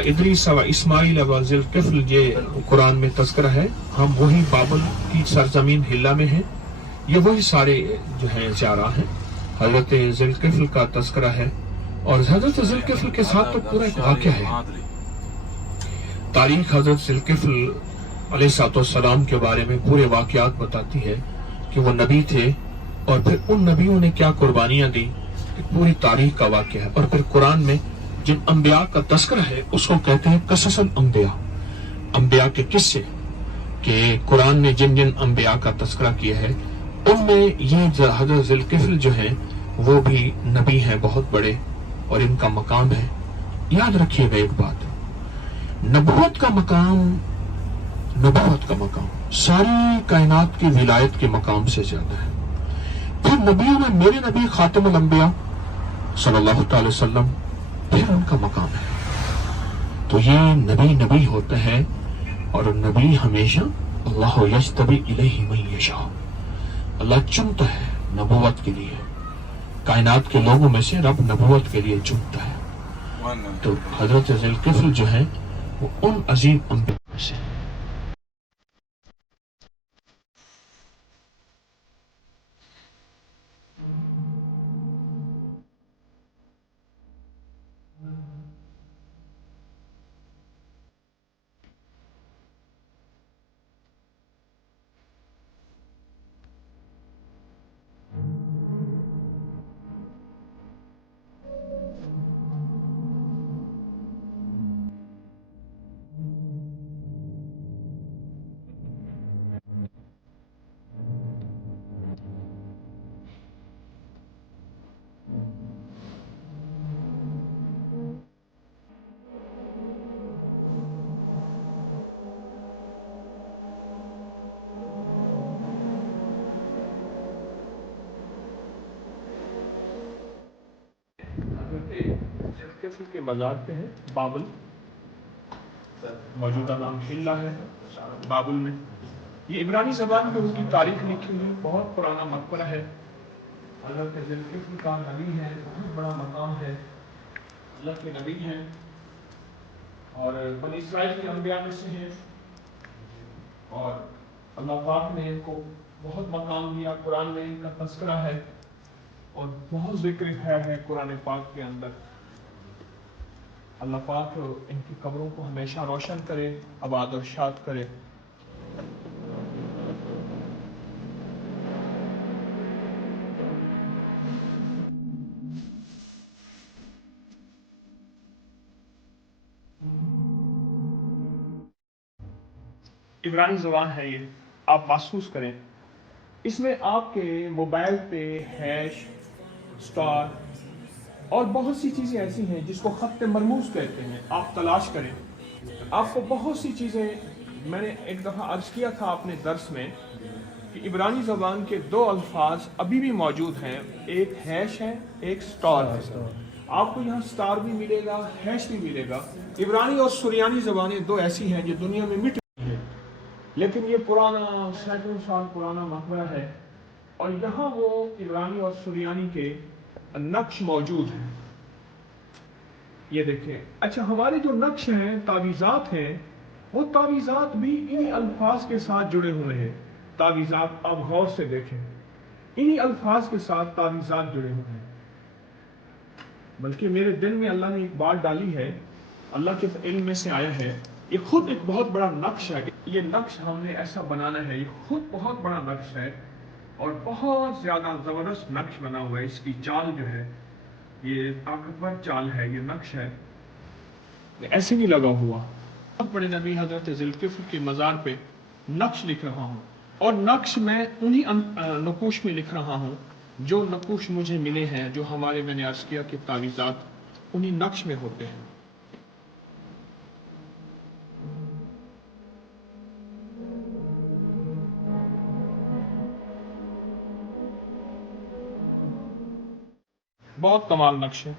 ادریس و اسماعیل و ذوالکفل یہ قرآن میں تذکرہ ہے. ہم وہی بابل کی سرزمین ہلا میں ہیں. یہ وہی سارے جو ہیں زیارہ ہیں. حضرت ذوالکفل کا تذکرہ ہے اور حضرت ذوالکفل کے ساتھ تو پورا ایک واقعہ ہے. تاریخ حضرت ذوالکفل علیہ السلام کے بارے میں پورے واقعات بتاتی ہے کہ وہ نبی تھے اور پھر ان نبیوں نے کیا قربانیاں دی. پوری تاریخ کا واقعہ ہے. اور پھر قرآن میں جن انبیاء کا تذکرہ ہے اس کو کہتے ہیں قصص الانبیاء، انبیاء کے قصے. کہ قرآن نے جن جن انبیاء کا تذکرہ کیا ہے ان میں یہ حضرت ذوالکفل جو ہیں وہ بھی نبی ہیں بہت بڑے، اور ان کا مقام ہے. یاد رکھیے گا ایک بات، نبوت کا مقام ساری کائنات کی ولایت کے مقام سے زیادہ ہے. پھر نبیوں میں میرے نبی خاتم الانبیاء صلی اللہ تعالی وسلم پھر ان کا مقام ہے. تو یہ نبی ہوتا ہے، اور نبی ہمیشہ اللہ یجتبی الیہ من یشاء، اللہ چنتا ہے نبوت کے لیے. کائنات کے لوگوں میں سے رب نبوت کے لیے چنتا ہے. تو حضرت ذوالکفل جو ہیں وہ ان عظیم انبیاء میں سے. ذوالکفل کے مزار پہ ہے بابل، موجودہ نام ہلا ہے بابل میں. یہ عبرانی زبان میں اس کی تاریخ لکھی ہوئی بہت پرانا مقبرہ ہے. حضرت ذوالکفل کا نبی ہے، بہت بڑا مقام ہے. اللہ کے نبی ہیں اور بنی اسرائیل کے انبیاء میں سے ہیں، اور اللہ پاک نے ان کو بہت مقام دیا. قرآن میں ان کا تذکرہ ہے اور بہت ذکر ہے قرآن پاک کے اندر. اللہ پاک ان کی قبروں کو ہمیشہ روشن کرے، آباد و شاد کرے. عبرانی زبان ہے یہ، آپ محسوس کریں. اس میں آپ کے موبائل پہ ہیش، سٹار اور بہت سی چیزیں ایسی ہیں جس کو خط مرموز کہتے ہیں. آپ تلاش کریں، آپ کو بہت سی چیزیں. میں نے ایک دفعہ عرض کیا تھا اپنے درس میں کہ عبرانی زبان کے دو الفاظ ابھی بھی موجود ہیں، ایک ہیش ہے، ایک سٹار ہے. آپ کو یہاں سٹار بھی ملے گا، ہیش بھی ملے گا. عبرانی اور سریانی زبانیں دو ایسی ہیں جو دنیا میں مٹ گئی ہیں، لیکن یہ پرانا سینکڑوں سال پرانا مقبرہ ہے، اور یہاں وہ عبرانی اور سریانی کے نقش موجود ہیں. یہ دیکھیں. اچھا، ہمارے جو نقش ہیں، تعویذات ہیں، وہ تعویذات بھی انہی الفاظ کے ساتھ جڑے ہوئے ہیں. تعویذات آپ غور سے دیکھیں، انہی الفاظ کے ساتھ تعویذات جڑے ہوئے ہیں. بلکہ میرے دل میں اللہ نے ایک بات ڈالی ہے، اللہ کے علم میں سے آیا ہے. یہ خود ایک بہت بڑا نقش ہے. یہ نقش ہم نے ایسا بنانا ہے، یہ خود بہت بڑا نقش ہے اور بہت زیادہ زبردست نقش بنا ہوا ہے. اس کی چال جو ہے یہ طاقتور چال ہے، یہ نقش ہے، ایسے نہیں لگا ہوا. بہت بڑے نبی حضرت ذوالکفل کے مزار پہ نقش لکھ رہا ہوں، اور نقش میں انہی نقوش میں لکھ رہا ہوں جو نقوش مجھے ملے ہیں، جو ہمارے میں نے عرض کیا کہ تعویذات انہی نقش میں ہوتے ہیں. بہت کمال نقش ہے.